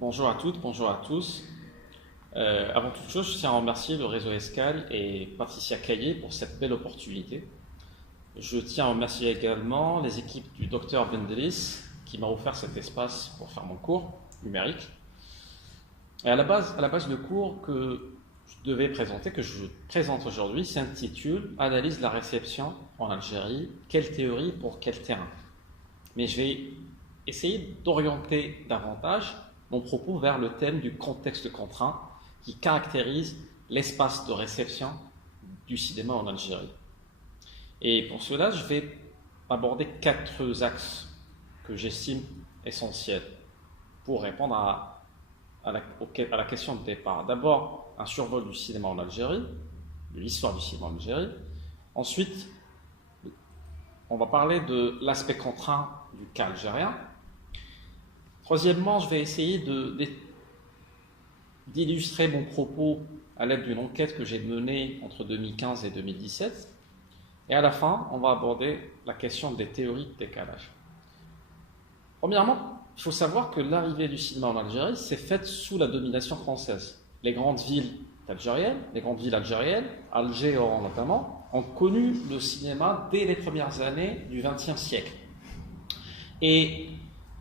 Bonjour à toutes, bonjour à tous. Avant toute chose, je tiens à remercier le réseau Escale et Patricia Caillé pour cette belle opportunité. Je tiens à remercier également les équipes du docteur Bendelis qui m'a offert cet espace pour faire mon cours numérique. Et à la base, le cours que je devais présenter, que je présente aujourd'hui, s'intitule Analyse de la réception en Algérie, quelle théorie pour quel terrain. Mais je vais essayer d'orienter davantage mon propos vers le thème du contexte contraint qui caractérise l'espace de réception du cinéma en Algérie. Et pour cela, je vais aborder quatre axes que j'estime essentiels pour répondre à la question de départ. D'abord, un survol du cinéma en Algérie, de l'histoire du cinéma en Algérie. Ensuite, on va parler de l'aspect contraint du cas algérien. Troisièmement, je vais essayer d'illustrer mon propos à l'aide d'une enquête que j'ai menée entre 2015 et 2017. Et à la fin, on va aborder la question des théories de décalage. Premièrement, il faut savoir que l'arrivée du cinéma en Algérie s'est faite sous la domination française. Les grandes villes algériennes, Alger et Oran notamment, ont connu le cinéma dès les premières années du XXe siècle. Et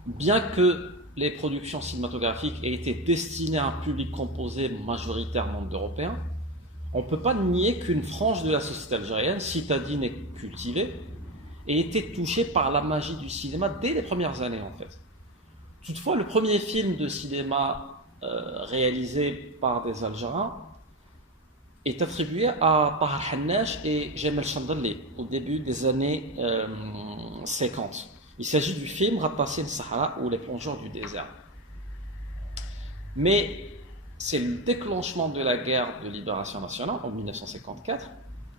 bien que les productions cinématographiques aient été destinées à un public composé majoritairement d'Européens, on ne peut pas nier qu'une frange de la société algérienne, citadine et cultivée, ait été touchée par la magie du cinéma dès les premières années en fait. Toutefois, le premier film de cinéma réalisé par des Algériens est attribué à Tahar Hannache et Jamel Chandali au début des années 50. Il s'agit du film Ratassin Sahara ou Les plongeurs du désert. Mais c'est le déclenchement de la guerre de libération nationale en 1954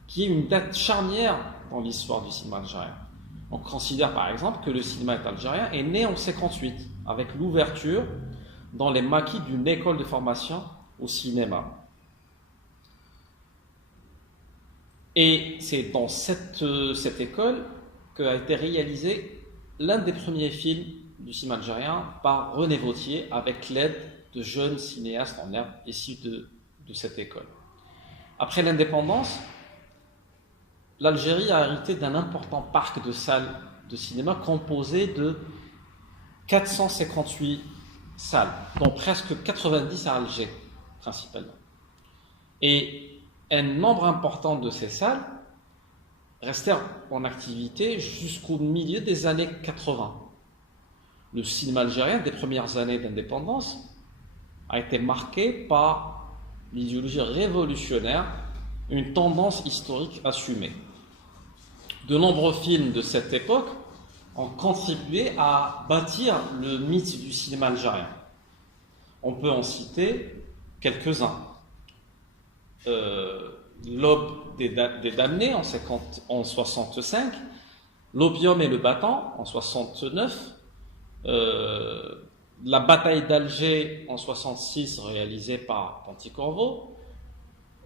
qui est une date charnière dans l'histoire du cinéma algérien. On considère par exemple que le cinéma algérien est né en 1958 avec l'ouverture dans les maquis d'une école de formation au cinéma. Et c'est dans cette école qu'a été réalisé l'un des premiers films du cinéma algérien par René Vauthier avec l'aide de jeunes cinéastes en herbe issus de cette école. Après l'indépendance, l'Algérie a hérité d'un important parc de salles de cinéma composé de 458 salles, dont presque 90 à Alger, principalement. Et un nombre important de ces salles restèrent en activité jusqu'au milieu des années 80. Le cinéma algérien des premières années d'indépendance a été marqué par l'idéologie révolutionnaire, une tendance historique assumée. De nombreux films de cette époque ont contribué à bâtir le mythe du cinéma algérien. On peut en citer quelques-uns. L'Aube des damnés en 65, L'Opium et le battant en 69, La bataille d'Alger en 66 réalisée par Ponty-Corvo,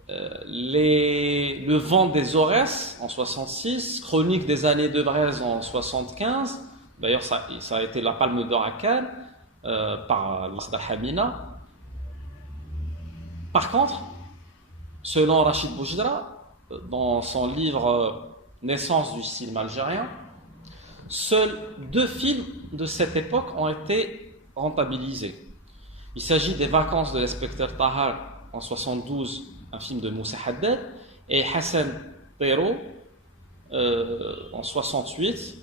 Le vent des Aurès en 66, Chronique des années de Braise en 75. D'ailleurs ça a été la Palme d'Or à Cannes par Lasda Hamina. Par contre, selon Rachid Boujdra, dans son livre Naissance du cinéma algérien, seuls 2 films de cette époque ont été rentabilisés. Il s'agit des Vacances de l'inspecteur Tahar en 72, un film de Moussa Haddad, et Hassan Tero en 68,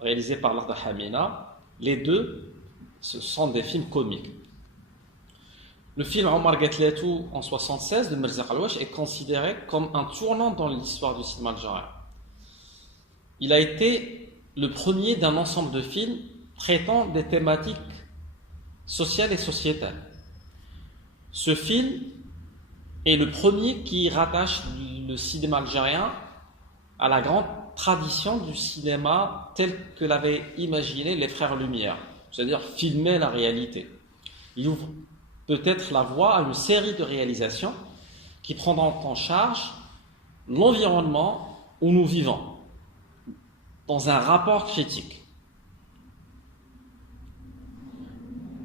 réalisé par Larda Hamina. Les deux, ce sont des films comiques. Le film Omar Gatletou en 76 de Merzaq Alouache est considéré comme un tournant dans l'histoire du cinéma algérien. Il a été le premier d'un ensemble de films traitant des thématiques sociales et sociétales. Ce film est le premier qui rattache le cinéma algérien à la grande tradition du cinéma tel que l'avaient imaginé les frères Lumière, c'est-à-dire filmer la réalité. Il ouvre peut-être la voie à une série de réalisations qui prendront en charge l'environnement où nous vivons, dans un rapport critique.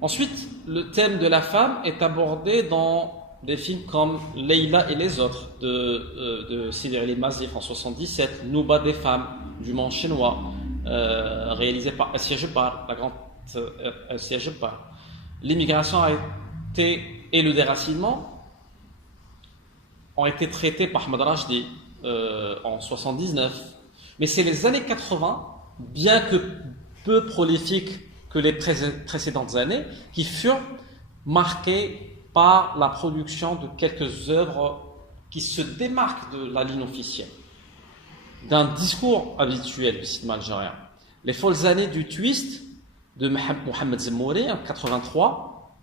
Ensuite, le thème de la femme est abordé dans des films comme Leïla et les autres de Sidi Ali Mazif en 77, Nouba des femmes du Mans chinois, réalisé par Assia Jebbar, la grande Assia Jebbar. L'immigration a été, et le déracinement ont été traités par Ahmed Rajdi en 79. Mais c'est les années 80, bien que peu prolifiques que les précédentes années, qui furent marquées par la production de quelques œuvres qui se démarquent de la ligne officielle, d'un discours habituel du cinéma algérien. Les folles années du twist de Mohamed Zemmouri en 83,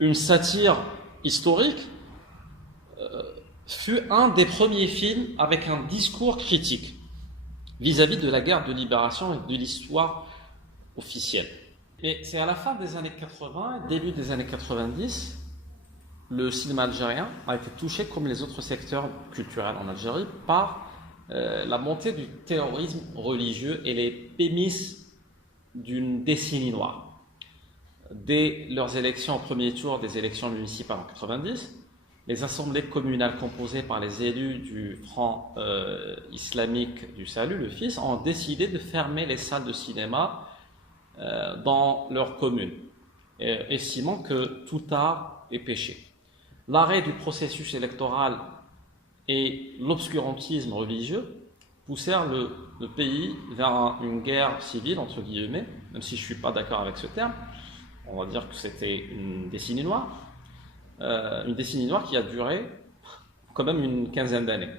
une satire historique, fut un des premiers films avec un discours critique vis-à-vis de la guerre de libération et de l'histoire officielle. Et c'est à la fin des années 80, début des années 90, le cinéma algérien a été touché, comme les autres secteurs culturels en Algérie, par la montée du terrorisme religieux et les prémices d'une décennie noire. Dès leurs élections au premier tour des élections municipales en 90, les assemblées communales composées par les élus du Front islamique du Salut, le FIS, ont décidé de fermer les salles de cinéma dans leur commune, estimant que tout art est péché. L'arrêt du processus électoral et l'obscurantisme religieux poussèrent le pays vers une guerre civile, entre guillemets, même si je ne suis pas d'accord avec ce terme. On va dire que c'était une décennie noire. Une décennie noire qui a duré quand même une quinzaine d'années.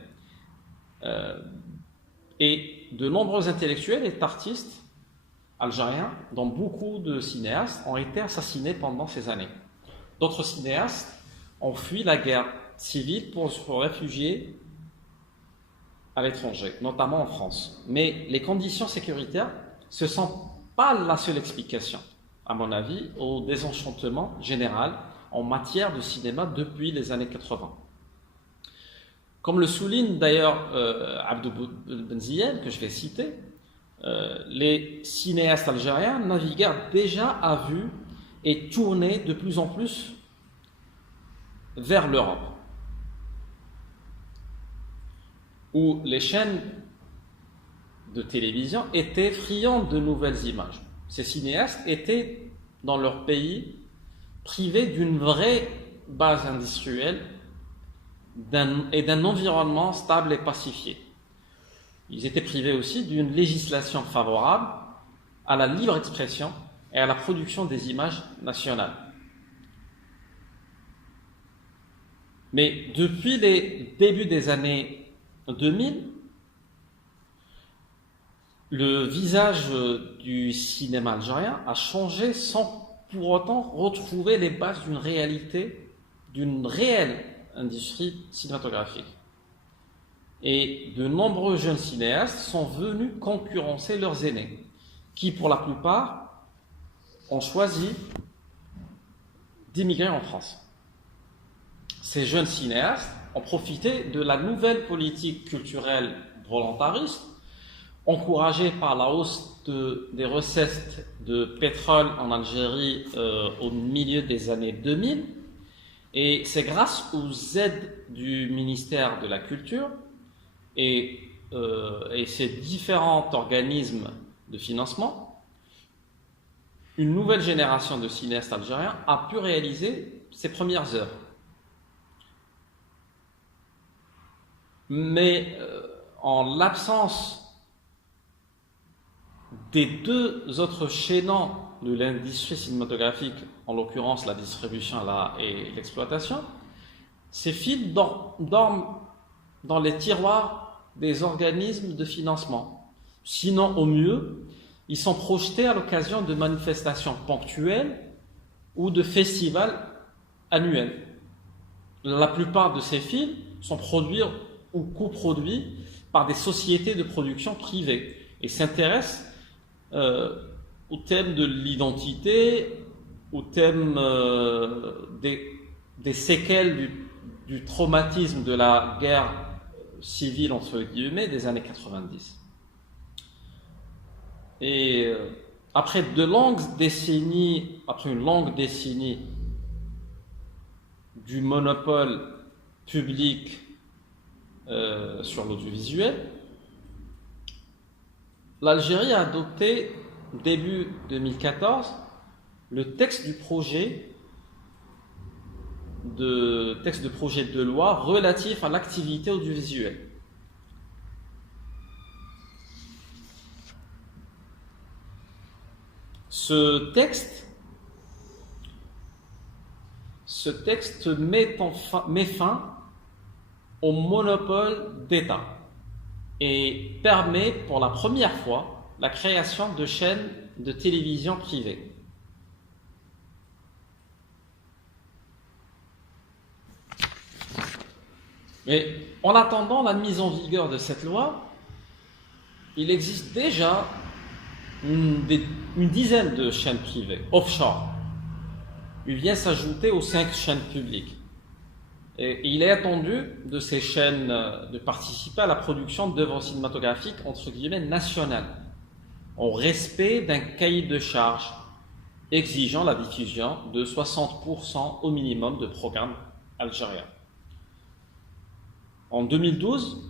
Et de nombreux intellectuels et artistes algériens, dont beaucoup de cinéastes, ont été assassinés pendant ces années. D'autres cinéastes ont fui la guerre civile pour se réfugier à l'étranger, notamment en France. Mais les conditions sécuritaires, ce ne sont pas la seule explication, à mon avis, au désenchantement général en matière de cinéma depuis les années 80. Comme le souligne d'ailleurs Abdou Benziyel, que je vais citer, les cinéastes algériens naviguèrent déjà à vue et tournaient de plus en plus vers l'Europe, où les chaînes de télévision étaient friandes de nouvelles images. Ces cinéastes étaient, dans leur pays, privés d'une vraie base industrielle et d'un environnement stable et pacifié. Ils étaient privés aussi d'une législation favorable à la libre expression et à la production des images nationales. Mais depuis les débuts des années 2000, le visage du cinéma algérien a changé sans pour autant retrouver les bases d'une réalité, d'une réelle industrie cinématographique. Et de nombreux jeunes cinéastes sont venus concurrencer leurs aînés, qui pour la plupart ont choisi d'immigrer en France. Ces jeunes cinéastes ont profité de la nouvelle politique culturelle volontariste, encouragée par la hausse des recettes de pétrole en Algérie au milieu des années 2000. Et c'est grâce aux aides du ministère de la Culture et ces différents organismes de financement, une nouvelle génération de cinéastes algériens a pu réaliser ses premières œuvres. Mais en l'absence des deux autres chaînons de l'industrie cinématographique, en l'occurrence la distribution et l'exploitation, ces films dorment dans les tiroirs des organismes de financement. Sinon, au mieux, ils sont projetés à l'occasion de manifestations ponctuelles ou de festivals annuels. La plupart de ces films sont produits ou coproduits par des sociétés de production privées et s'intéressent au thème de l'identité, au thème des séquelles du traumatisme de la guerre civile, entre guillemets, des années 90. Et après une longue décennie du monopole public sur l'audiovisuel, l'Algérie a adopté, début 2014, le texte de projet de loi relatif à l'activité audiovisuelle. Ce texte met fin au monopole d'État et permet pour la première fois la création de chaînes de télévision privées. Mais en attendant la mise en vigueur de cette loi, il existe déjà une dizaine de chaînes privées, offshore. Il vient s'ajouter aux 5 chaînes publiques. Et il est attendu de ces chaînes de participer à la production d'œuvres cinématographiques entre guillemets nationales, au respect d'un cahier de charges exigeant la diffusion de 60% au minimum de programmes algériens. En 2012,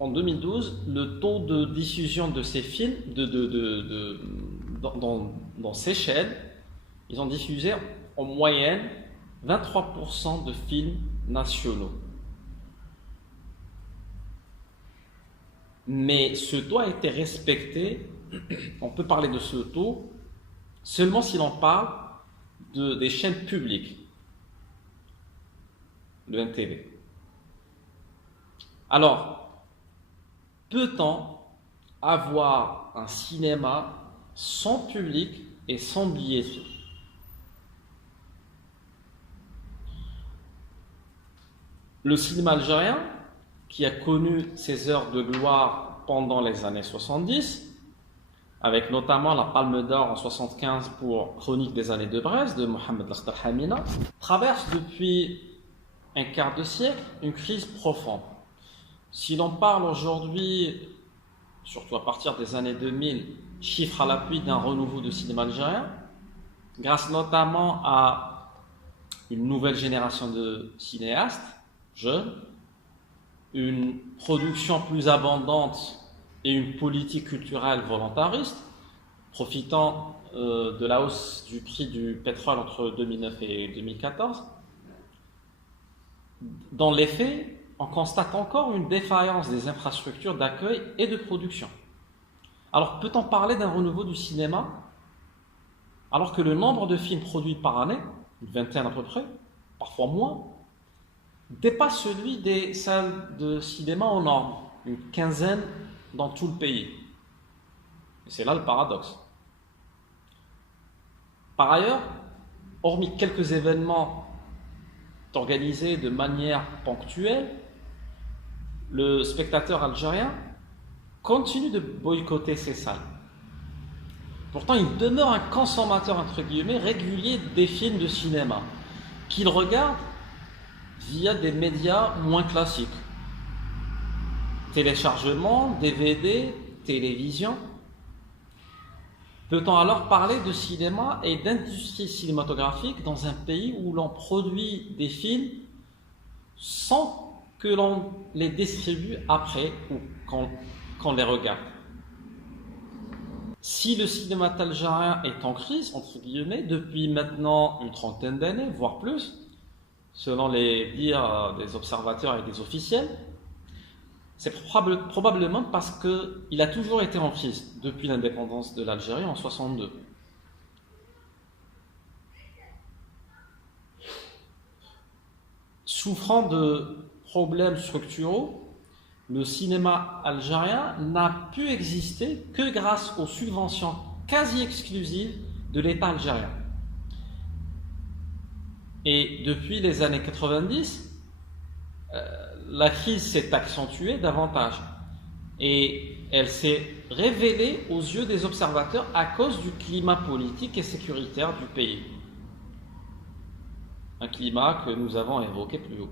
le taux de diffusion de ces films dans ces chaînes, ils ont diffusé en moyenne 23% de films nationaux. Mais ce taux a été respecté, on peut parler de ce taux seulement si l'on parle des chaînes publiques, le NTV. Alors, peut-on avoir un cinéma sans public et sans billetterie? Le cinéma algérien, qui a connu ses heures de gloire pendant les années 70, avec notamment la Palme d'Or en 75 pour Chronique des années de Brest de Mohamed Lakhtar Hamina, traverse depuis un quart de siècle une crise profonde. Si l'on parle aujourd'hui, surtout à partir des années 2000, chiffre à l'appui d'un renouveau du cinéma algérien, grâce notamment à une nouvelle génération de cinéastes jeunes, une production plus abondante et une politique culturelle volontariste, profitant de la hausse du prix du pétrole entre 2009 et 2014. Dans les faits, on constate encore une défaillance des infrastructures d'accueil et de production. Alors, peut-on parler d'un renouveau du cinéma alors que le nombre de films produits par année, une vingtaine à peu près, parfois moins, dépasse celui des salles de cinéma en norme, une quinzaine dans tout le pays. Et c'est là le paradoxe. Par ailleurs, hormis quelques événements organisés de manière ponctuelle, le spectateur algérien continue de boycotter ces salles. Pourtant, il demeure un consommateur, entre guillemets, régulier des films de cinéma, qu'il regarde via des médias moins classiques. Téléchargement, DVD, télévision. Peut-on alors parler de cinéma et d'industrie cinématographique dans un pays où l'on produit des films sans que l'on les distribue après ou qu'on les regarde? Si le cinéma algérien est en crise, entre guillemets, depuis maintenant une trentaine d'années, voire plus, selon les dires des observateurs et des officiels, c'est probablement parce qu'il a toujours été en crise depuis l'indépendance de l'Algérie en 1962. Souffrant de problèmes structuraux, le cinéma algérien n'a pu exister que grâce aux subventions quasi exclusives de l'État algérien. Et depuis les années 90, la crise s'est accentuée davantage et elle s'est révélée aux yeux des observateurs à cause du climat politique et sécuritaire du pays. Un climat que nous avons évoqué plus haut.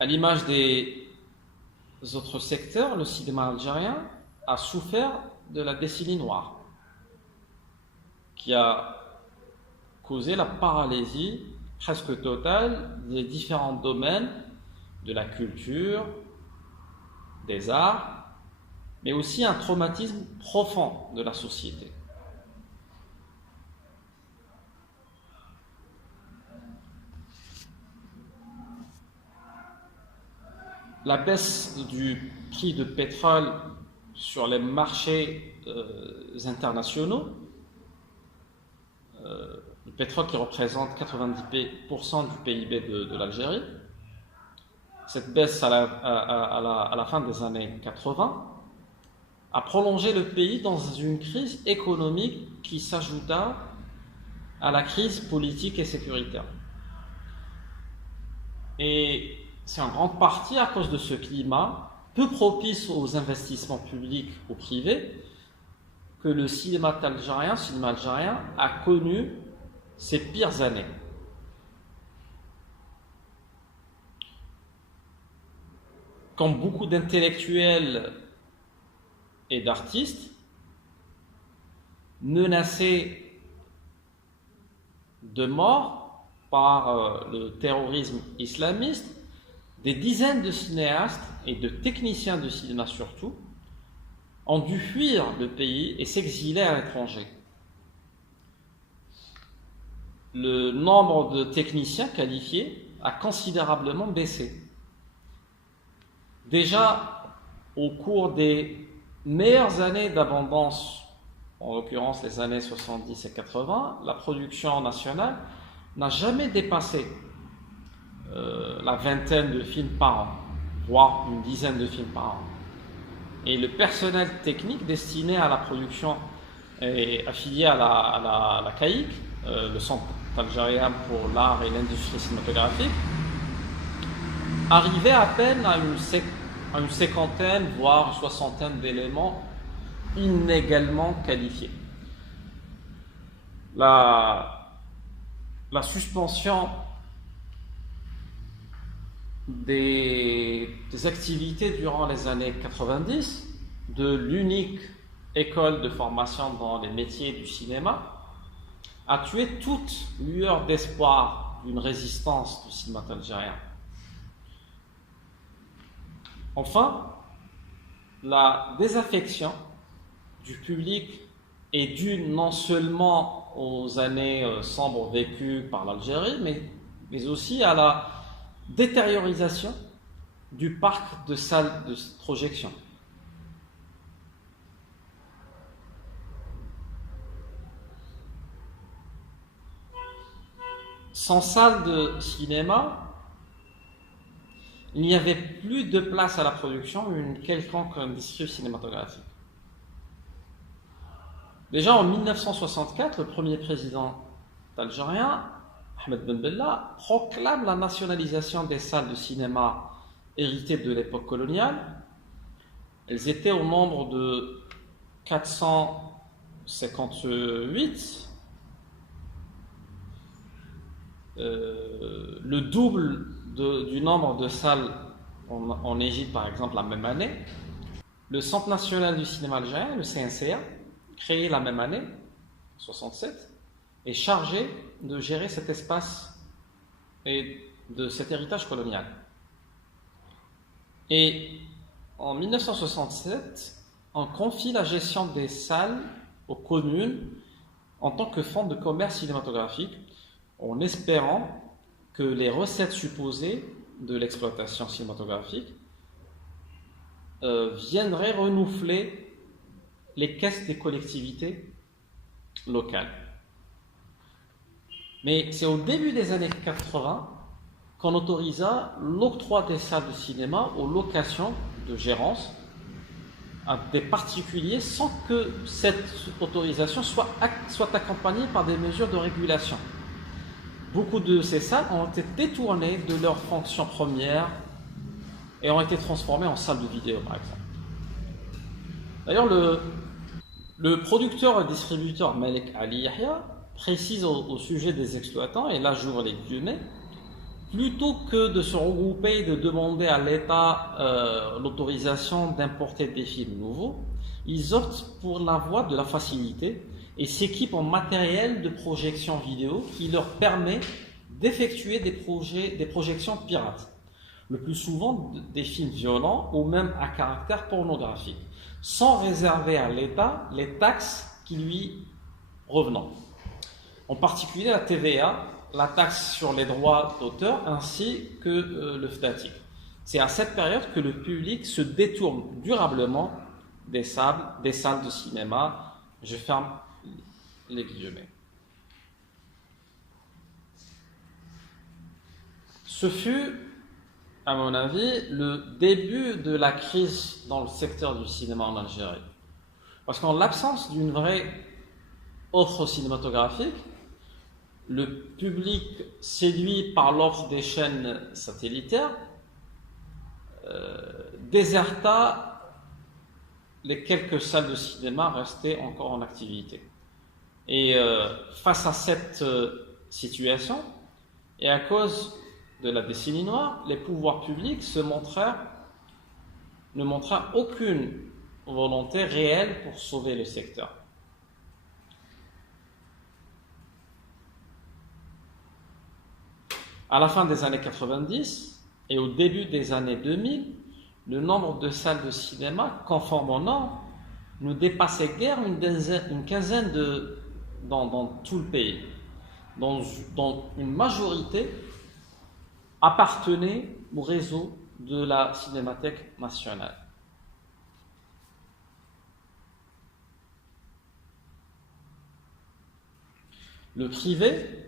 À l'image des autres secteurs, le cinéma algérien a souffert de la décennie noire, qui a causé la paralysie presque totale des différents domaines de la culture, des arts, mais aussi un traumatisme profond de la société. La baisse du prix de pétrole sur les marchés internationaux, le pétrole qui représente 90% du PIB de l'Algérie, cette baisse à la fin des années 80 a prolongé le pays dans une crise économique qui s'ajouta à la crise politique et sécuritaire. Et c'est en grande partie à cause de ce climat peu propice aux investissements publics ou privés que le cinéma algérien a connu ses pires années. Comme beaucoup d'intellectuels et d'artistes, menacés de mort par le terrorisme islamiste, des dizaines de cinéastes et de techniciens de cinéma surtout ont dû fuir le pays et s'exiler à l'étranger. Le nombre de techniciens qualifiés a considérablement baissé. Déjà, au cours des meilleures années d'abondance, en l'occurrence les années 70 et 80, la production nationale n'a jamais dépassé la vingtaine de films par an, voire une dizaine de films par an. Et le personnel technique destiné à la production et affilié à la CAIC, le Centre algérien pour l'art et l'industrie cinématographique, arrivait à peine à une cinquantaine, voire une soixantaine d'éléments inégalement qualifiés. La suspension des activités durant les années 90 de l'unique école de formation dans les métiers du cinéma a tué toute lueur d'espoir d'une résistance du cinéma algérien. Enfin, la désaffection du public est due non seulement aux années sombres vécues par l'Algérie, mais aussi à la détériorisation du parc de salles de projection. Sans salle de cinéma, il n'y avait plus de place à la production d'une quelconque industrie cinématographique. Déjà en 1964, le premier président algérien, Ahmed Ben Bella, proclame la nationalisation des salles de cinéma héritées de l'époque coloniale. Elles étaient au nombre de 458, le double du nombre de salles en Égypte, par exemple, la même année. Le Centre national du cinéma algérien, le CNCA, créé la même année, 67, est chargé de gérer cet espace et de cet héritage colonial. Et en 1967, on confie la gestion des salles aux communes en tant que fonds de commerce cinématographique, en espérant que les recettes supposées de l'exploitation cinématographique viendraient renouveler les caisses des collectivités locales. Mais c'est au début des années 80 qu'on autorisa l'octroi des salles de cinéma aux locations de gérance à des particuliers sans que cette autorisation soit accompagnée par des mesures de régulation. Beaucoup de ces salles ont été détournées de leur fonction première et ont été transformées en salles de vidéo, par exemple. D'ailleurs, le producteur et distributeur Malek Ali Yahya précise au sujet des exploitants, et là j'ouvre les guillemets, plutôt que de se regrouper et de demander à l'État l'autorisation d'importer des films nouveaux, ils optent pour la voie de la facilité et s'équipent en matériel de projection vidéo qui leur permet d'effectuer des projections pirates. Le plus souvent des films violents ou même à caractère pornographique, sans réserver à l'État les taxes qui lui revenant. En particulier la TVA, la taxe sur les droits d'auteur ainsi que le FDATIC. C'est à cette période que le public se détourne durablement des salles de cinéma. Je ferme les guillemets. Ce fut, à mon avis, le début de la crise dans le secteur du cinéma en Algérie. Parce qu'en l'absence d'une vraie offre cinématographique, le public séduit par l'offre des chaînes satellitaires déserta les quelques salles de cinéma restées encore en activité. Et face à cette situation, et à cause de la décennie noire, les pouvoirs publics ne montrèrent aucune volonté réelle pour sauver le secteur. À la fin des années 90 et au début des années 2000, le nombre de salles de cinéma conformes aux normes ne dépassait guère une quinzaine dans tout le pays, dont une majorité appartenait au réseau de la Cinémathèque nationale. Le privé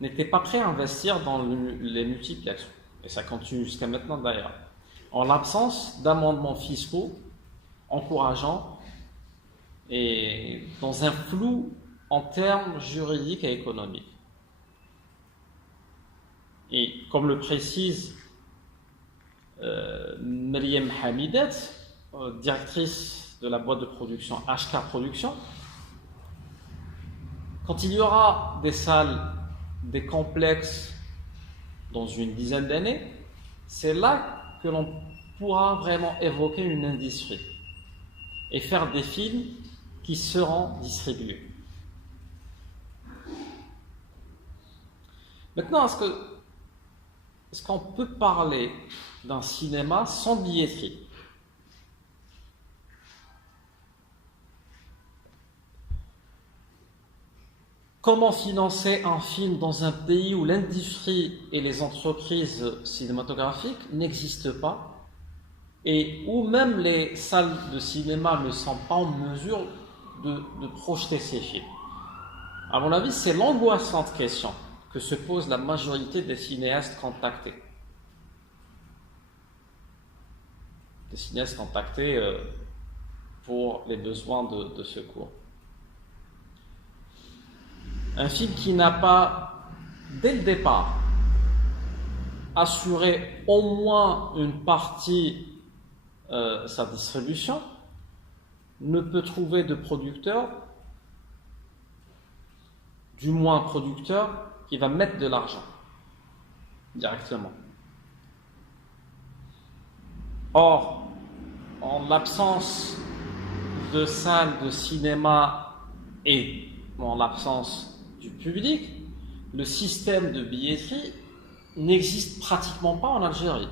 n'était pas prêt à investir dans les multiplexes, et ça continue jusqu'à maintenant d'ailleurs, en l'absence d'amendements fiscaux encourageants et dans un flou en termes juridiques et économiques. Et comme le précise Meriem Hamidet, directrice de la boîte de production HK Production, quand il y aura des salles, des complexes dans une dizaine d'années, c'est là que l'on pourra vraiment évoquer une industrie et faire des films qui seront distribués. Maintenant, est-ce qu'on peut parler d'un cinéma sans billetterie? Comment financer un film dans un pays où l'industrie et les entreprises cinématographiques n'existent pas et où même les salles de cinéma ne sont pas en mesure de projeter ces films? À mon avis, c'est l'angoissante question que se pose la majorité des cinéastes contactés. Des cinéastes contactés pour les besoins de secours. Un film qui n'a pas, dès le départ, assuré au moins une partie sa distribution, ne peut trouver de producteur, du moins un producteur qui va mettre de l'argent directement. Or, en l'absence de salles de cinéma et en l'absence du public, le système de billetterie n'existe pratiquement pas en Algérie.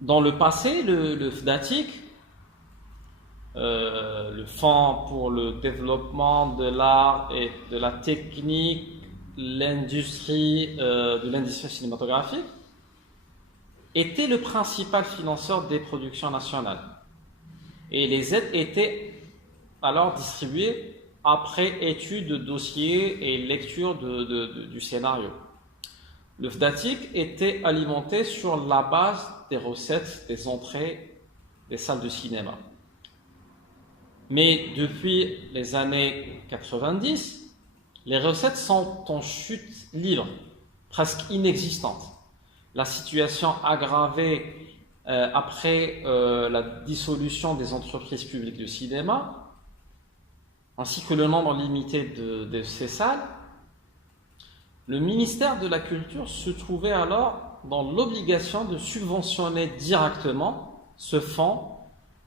Dans le passé, le FDATIC, le Fonds pour le développement de l'art et de la technique, de l'industrie cinématographique, était le principal financeur des productions nationales. Et les aides étaient alors distribuées après étude de dossier et lecture du scénario. Le FDATIC était alimenté sur la base des recettes des entrées des salles de cinéma. Mais depuis les années 90, les recettes sont en chute libre, presque inexistantes. La situation aggravée après la dissolution des entreprises publiques de cinéma, ainsi que le nombre limité de ces salles, Le ministère de la Culture se trouvait alors dans l'obligation de subventionner directement ce fonds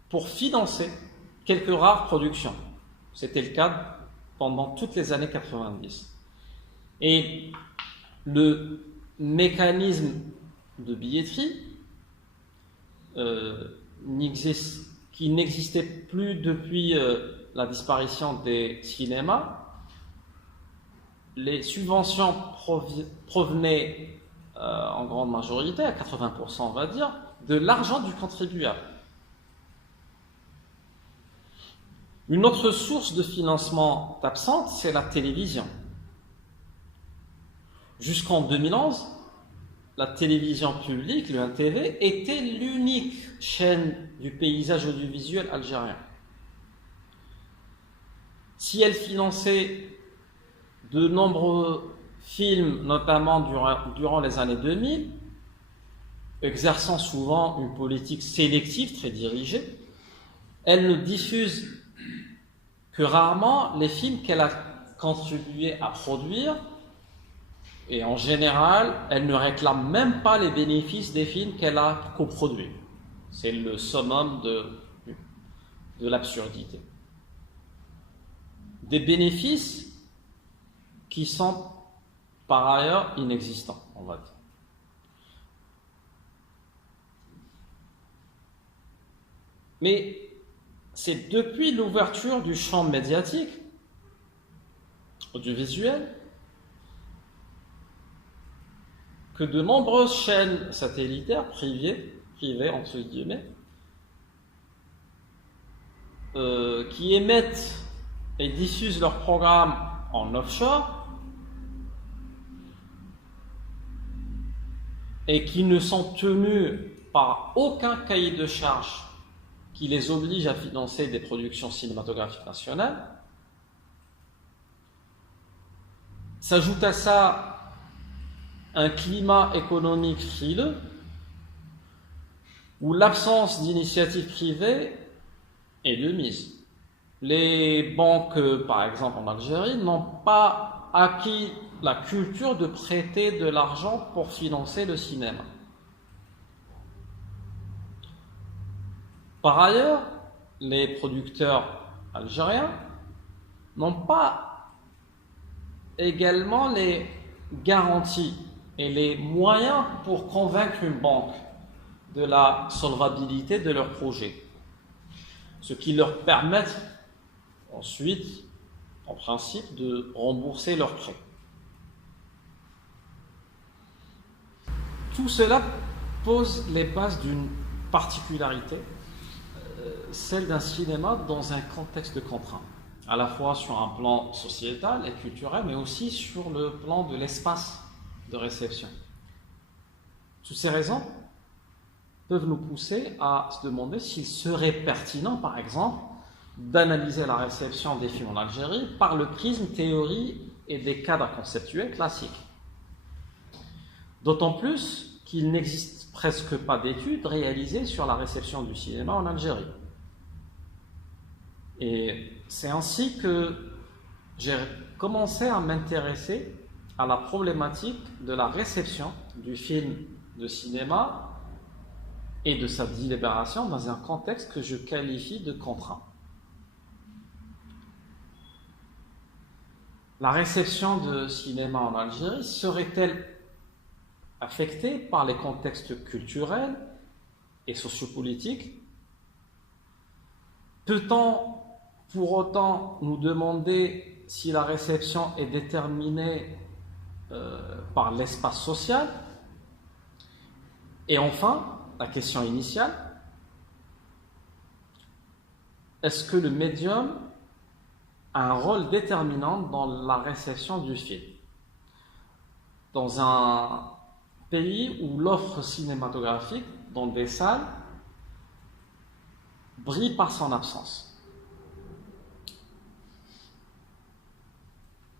pour financer quelques rares productions. C'était le cas pendant toutes les années 90. Et le mécanisme de billetterie qui n'existait plus depuis la disparition des cinémas, les subventions provenaient en grande majorité, à 80% on va dire, de l'argent du contribuable. Une autre source de financement absente, c'est la télévision. Jusqu'en 2011, la télévision publique, le NTV, était l'unique chaîne du paysage audiovisuel algérien. Si elle finançait de nombreux films, notamment durant les années 2000, exerçant souvent une politique sélective très dirigée, elle ne diffuse que rarement les films qu'elle a contribué à produire, et en général, elle ne réclame même pas les bénéfices des films qu'elle a coproduits. C'est le summum de l'absurdité. Des bénéfices qui sont par ailleurs inexistants, on va dire. Mais c'est depuis l'ouverture du champ médiatique, audiovisuel, que de nombreuses chaînes satellitaires privées entre guillemets, qui émettent et diffusent leurs programmes en offshore et qui ne sont tenus par aucun cahier de charges qui les oblige à financer des productions cinématographiques nationales. S'ajoute à ça un climat économique frileux où l'absence d'initiatives privées est de mise. Les banques, par exemple en Algérie, n'ont pas acquis la culture de prêter de l'argent pour financer le cinéma. Par ailleurs, les producteurs algériens n'ont pas également les garanties et les moyens pour convaincre une banque de la solvabilité de leur projet, ce qui leur permet ensuite, en principe, de rembourser leurs prêts. Tout cela pose les bases d'une particularité, celle d'un cinéma dans un contexte de contrainte, à la fois sur un plan sociétal et culturel, mais aussi sur le plan de l'espace de réception. Toutes ces raisons peuvent nous pousser à se demander s'il serait pertinent, par exemple, d'analyser la réception des films en Algérie par le prisme théorie et des cadres conceptuels classiques. D'autant plus qu'il n'existe presque pas d'études réalisées sur la réception du cinéma en Algérie. Et c'est ainsi que j'ai commencé à m'intéresser à la problématique de la réception du film de cinéma et de sa délibération dans un contexte que je qualifie de contraint. La réception de cinéma en Algérie serait-elle affectée par les contextes culturels et sociopolitiques? Peut-on pour autant nous demander si la réception est déterminée par l'espace social? Et enfin, la question initiale, est-ce que le médium a un rôle déterminant dans la réception du film? Dans un pays où l'offre cinématographique dans des salles brille par son absence.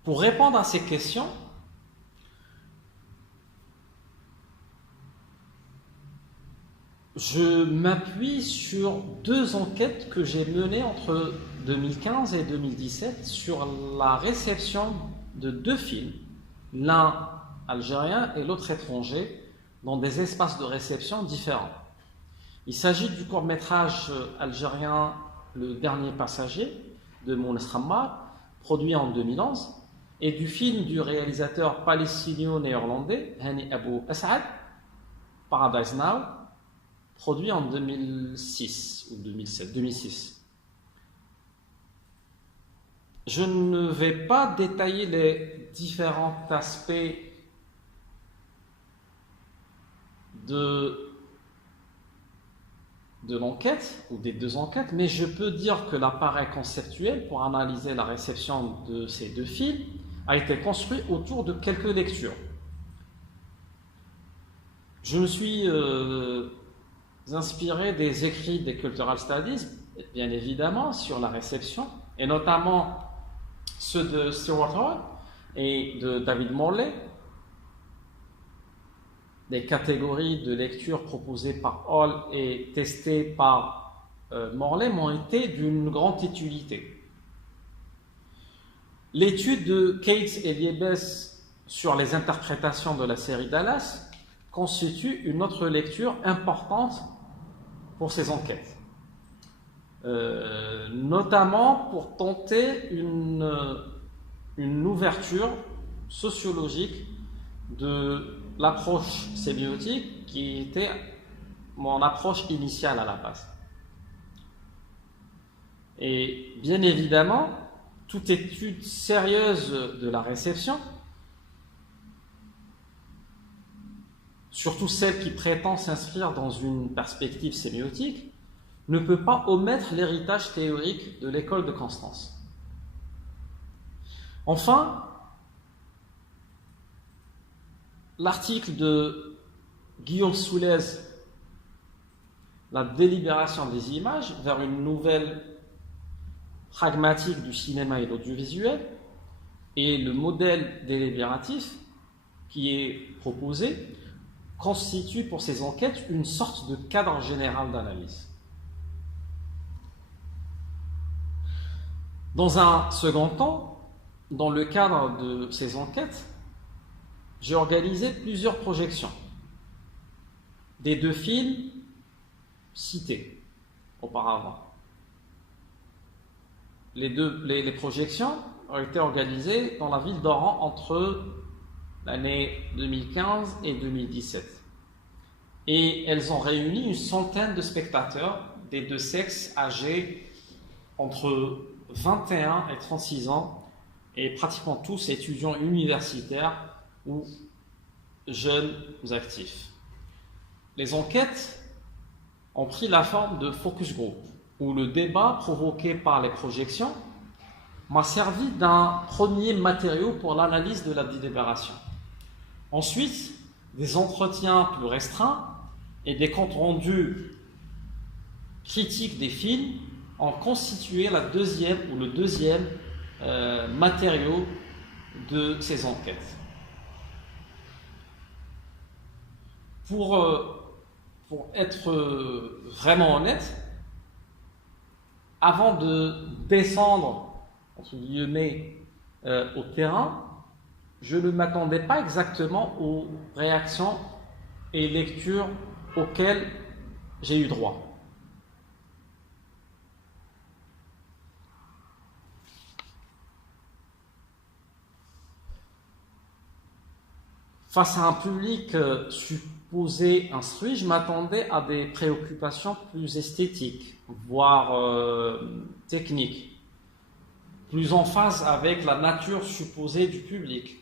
Pour répondre à ces questions, je m'appuie sur deux enquêtes que j'ai menées entre 2015 et 2017 sur la réception de deux films l'un algérien et l'autre étranger, dans des espaces de réception différents. Il s'agit du court-métrage algérien Le Dernier Passager de Mounes Khammar, produit en 2011, et du film du réalisateur palestinio-néerlandais Hani Abou As'ad, Paradise Now, produit en 2006 ou 2007, 2006. Je ne vais pas détailler les différents aspects de l'enquête ou des deux enquêtes, mais je peux dire que l'appareil conceptuel pour analyser la réception de ces deux films a été construit autour de quelques lectures. Je me suis inspiré des écrits des Cultural Studies, bien évidemment, sur la réception, et notamment ceux de Stewart Hall et de David Morley. Les catégories de lecture proposées par Hall et testées par Morley m'ont été d'une grande utilité. L'étude de Cates et Liebes sur les interprétations de la série Dallas constitue une autre lecture importante pour ces enquêtes, notamment pour tenter une ouverture sociologique de l'approche sémiotique qui était mon approche initiale à la base. Et bien évidemment, toute étude sérieuse de la réception, surtout celle qui prétend s'inscrire dans une perspective sémiotique, ne peut pas omettre l'héritage théorique de l'école de Constance. Enfin, l'article de Guillaume Soulez, La délibération des images vers une nouvelle pragmatique du cinéma et de l'audiovisuel, et le modèle délibératif qui est proposé constitue pour ces enquêtes une sorte de cadre général d'analyse. Dans un second temps, dans le cadre de ces enquêtes, j'ai organisé plusieurs projections des deux films cités auparavant. Les projections ont été organisées dans la ville d'Oran entre l'année 2015 et 2017. Et elles ont réuni une centaine de spectateurs des deux sexes âgés entre 21 et 36 ans, et pratiquement tous étudiants universitaires ou jeunes actifs. Les enquêtes ont pris la forme de focus group, où le débat provoqué par les projections m'a servi d'un premier matériau pour l'analyse de la délibération. Ensuite, des entretiens plus restreints et des comptes rendus critiques des films ont constitué le deuxième matériau de ces enquêtes. Pour être vraiment honnête, avant de descendre, entre guillemets, au terrain, je ne m'attendais pas exactement aux réactions et lectures auxquelles j'ai eu droit. Face à un public supposé instruit, je m'attendais à des préoccupations plus esthétiques, voire techniques, plus en phase avec la nature supposée du public.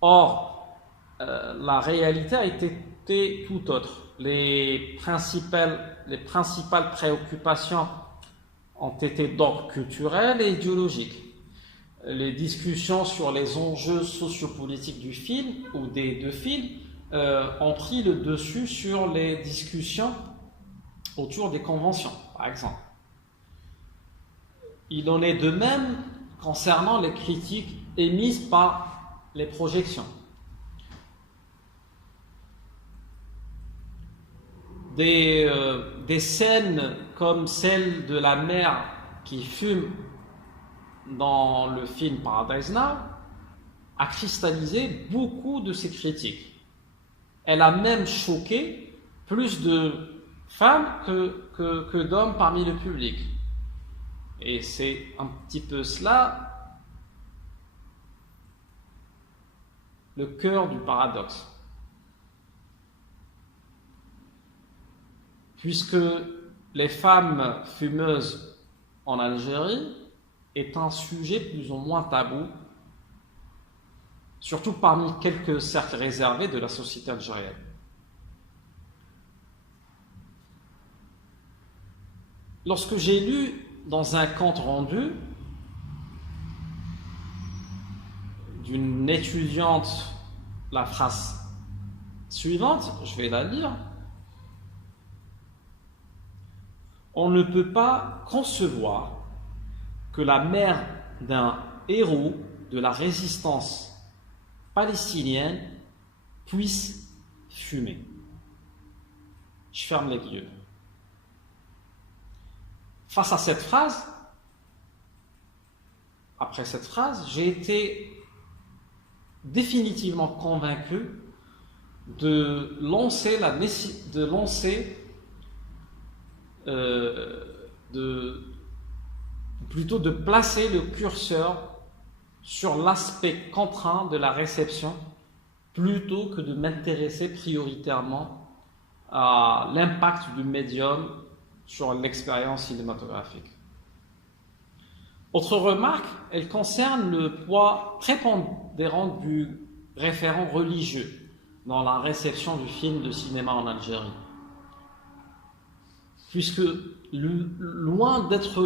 Or, la réalité a été tout autre. Les principales préoccupations ont été d'ordre culturel et idéologique. Les discussions sur les enjeux sociopolitiques du film ou des deux films ont pris le dessus sur les discussions autour des conventions, par exemple. Il en est de même concernant les critiques émises par les projections. Des scènes comme celle de la mère qui fume dans le film Paradise Now a cristallisé beaucoup de ses critiques. Elle a même choqué plus de femmes que d'hommes parmi le public. Et c'est un petit peu cela le cœur du paradoxe. Puisque les femmes fumeuses en Algérie est un sujet plus ou moins tabou, surtout parmi quelques cercles réservés de la société algérienne. Lorsque j'ai lu dans un compte rendu d'une étudiante la phrase suivante, je vais la lire. On ne peut pas concevoir que la mère d'un héros de la résistance palestinienne puisse fumer. Je ferme les yeux. Face à cette phrase, après cette phrase, j'ai été définitivement convaincu de placer le curseur sur l'aspect contraint de la réception plutôt que de m'intéresser prioritairement à l'impact du médium sur l'expérience cinématographique. Autre remarque, elle concerne le poids prépondérant du référent religieux dans la réception du film de cinéma en Algérie. Puisque loin d'être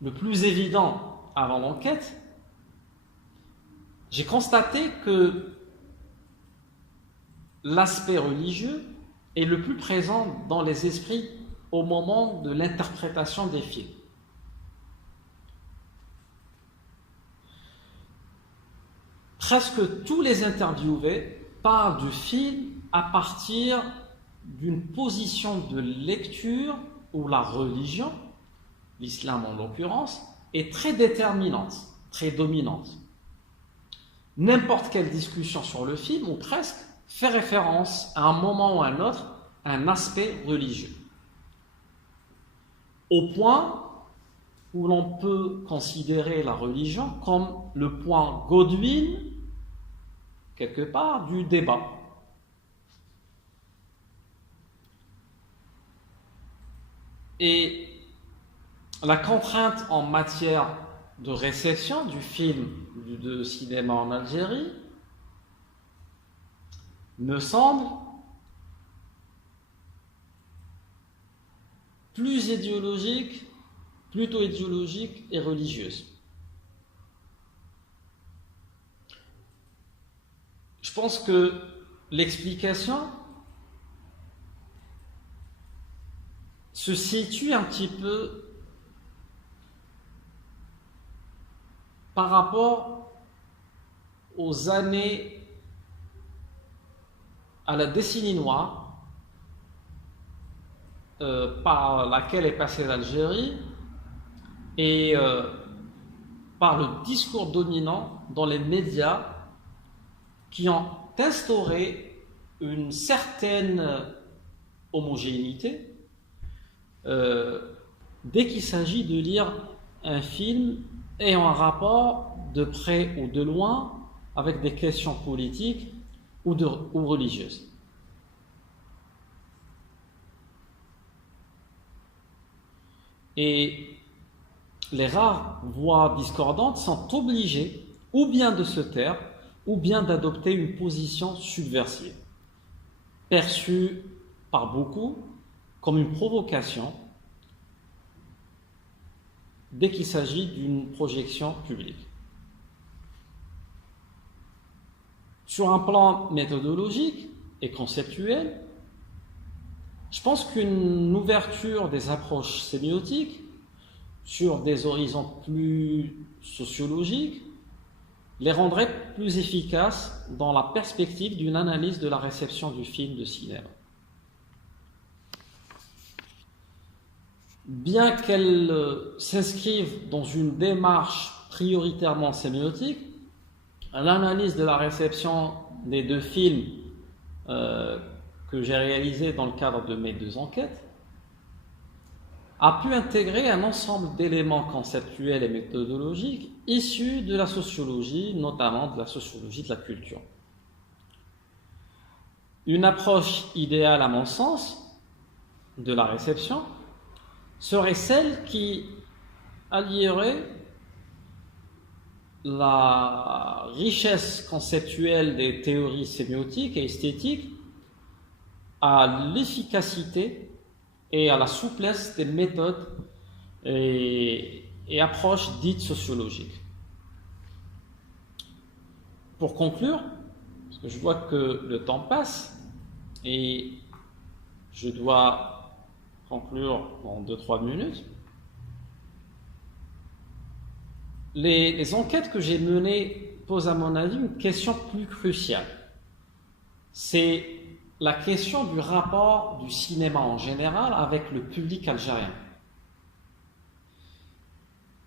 le plus évident avant l'enquête, j'ai constaté que l'aspect religieux est le plus présent dans les esprits au moment de l'interprétation des films. Presque tous les interviewés parlent du film à partir d'une position de lecture où la religion, l'islam en l'occurrence, est très déterminante, très dominante. N'importe quelle discussion sur le film, ou presque, fait référence à un moment ou à un autre à un aspect religieux. Au point où l'on peut considérer la religion comme le point Godwin, quelque part, du débat. Et la contrainte en matière de réception du film de cinéma en Algérie me semble plutôt idéologique et religieuse. Je pense que l'explication se situe un petit peu par rapport aux années, à la décennie noire par laquelle est passée l'Algérie et par le discours dominant dans les médias qui ont instauré une certaine homogénéité dès qu'il s'agit de lire un film ayant un rapport de près ou de loin avec des questions politiques ou religieuses. Et les rares voix discordantes sont obligées ou bien de se taire ou bien d'adopter une position subversive, perçue par beaucoup comme une provocation dès qu'il s'agit d'une projection publique. Sur un plan méthodologique et conceptuel, je pense qu'une ouverture des approches sémiotiques sur des horizons plus sociologiques les rendrait plus efficaces dans la perspective d'une analyse de la réception du film de cinéma. Bien qu'elle s'inscrive dans une démarche prioritairement sémiotique, l'analyse de la réception des deux films que j'ai réalisés dans le cadre de mes deux enquêtes a pu intégrer un ensemble d'éléments conceptuels et méthodologiques issus de la sociologie, notamment de la sociologie de la culture. Une approche idéale, à mon sens, de la réception serait celle qui allierait la richesse conceptuelle des théories sémiotiques et esthétiques à l'efficacité et à la souplesse des méthodes et approches dites sociologiques. Pour conclure, parce que je vois que le temps passe et je dois conclure dans 2-3 minutes, les enquêtes que j'ai menées posent à mon avis une question plus cruciale. C'est la question du rapport du cinéma en général avec le public algérien.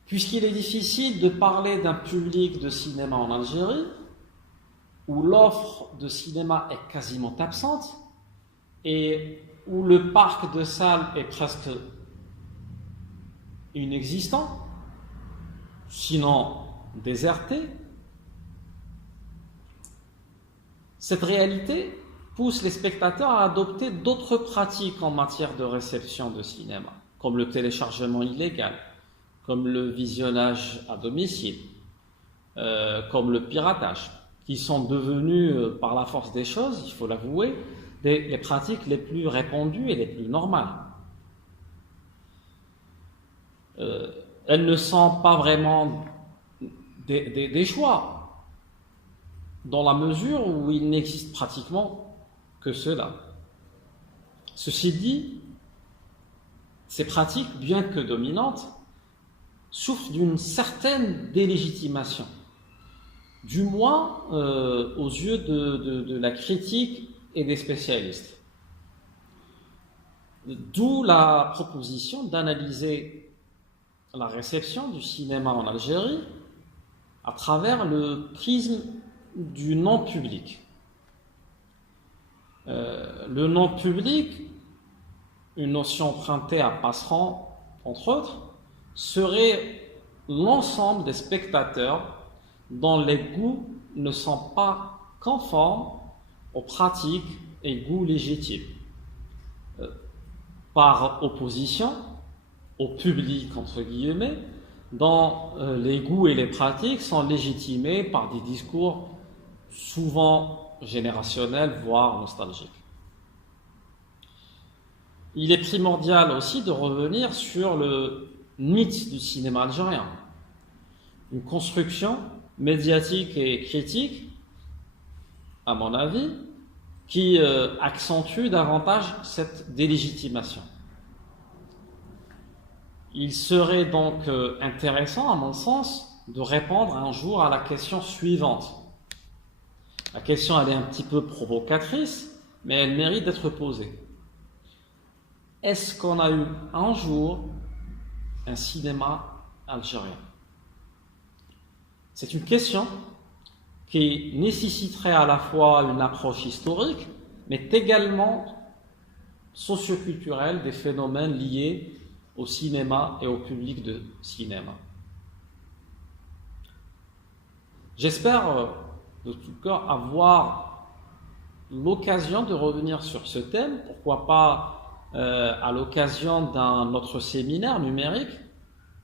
Puisqu'il est difficile de parler d'un public de cinéma en Algérie, où l'offre de cinéma est quasiment absente et où le parc de salles est presque inexistant, sinon déserté. Cette réalité pousse les spectateurs à adopter d'autres pratiques en matière de réception de cinéma, comme le téléchargement illégal, comme le visionnage à domicile, comme le piratage, qui sont devenus, par la force des choses, il faut l'avouer, les pratiques les plus répandues et les plus normales. Elles ne sont pas vraiment des choix, dans la mesure où il n'existe pratiquement que cela. Ceci dit, ces pratiques, bien que dominantes, souffrent d'une certaine délégitimation, du moins aux yeux de la critique et des spécialistes. D'où la proposition d'analyser la réception du cinéma en Algérie à travers le prisme du non-public. Le non-public, une notion empruntée à Passeron, entre autres, serait l'ensemble des spectateurs dont les goûts ne sont pas conformes aux pratiques et goûts légitimes, par opposition au public, entre guillemets, dont les goûts et les pratiques sont légitimés par des discours souvent générationnels, voire nostalgiques. Il est primordial aussi de revenir sur le mythe du cinéma algérien, une construction médiatique et critique, à mon avis, qui accentue davantage cette délégitimation. Il serait donc intéressant, à mon sens, de répondre un jour à la question suivante. La question, elle est un petit peu provocatrice, mais elle mérite d'être posée. Est-ce qu'on a eu un jour un cinéma algérien? C'est une question qui nécessiterait à la fois une approche historique, mais également socioculturelle des phénomènes liés au cinéma et au public de cinéma. J'espère de tout cœur avoir l'occasion de revenir sur ce thème, pourquoi pas à l'occasion d'un autre séminaire numérique,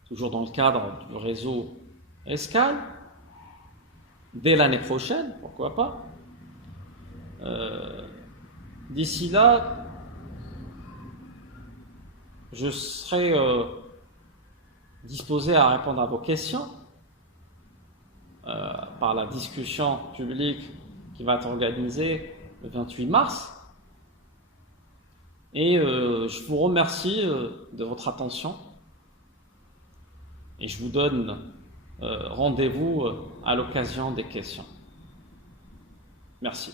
toujours dans le cadre du réseau Escale, dès l'année prochaine, pourquoi pas. D'ici là, je serai disposé à répondre à vos questions par la discussion publique qui va être organisée le 28 mars. Et je vous remercie de votre attention et je vous donne rendez-vous à l'occasion des questions. Merci.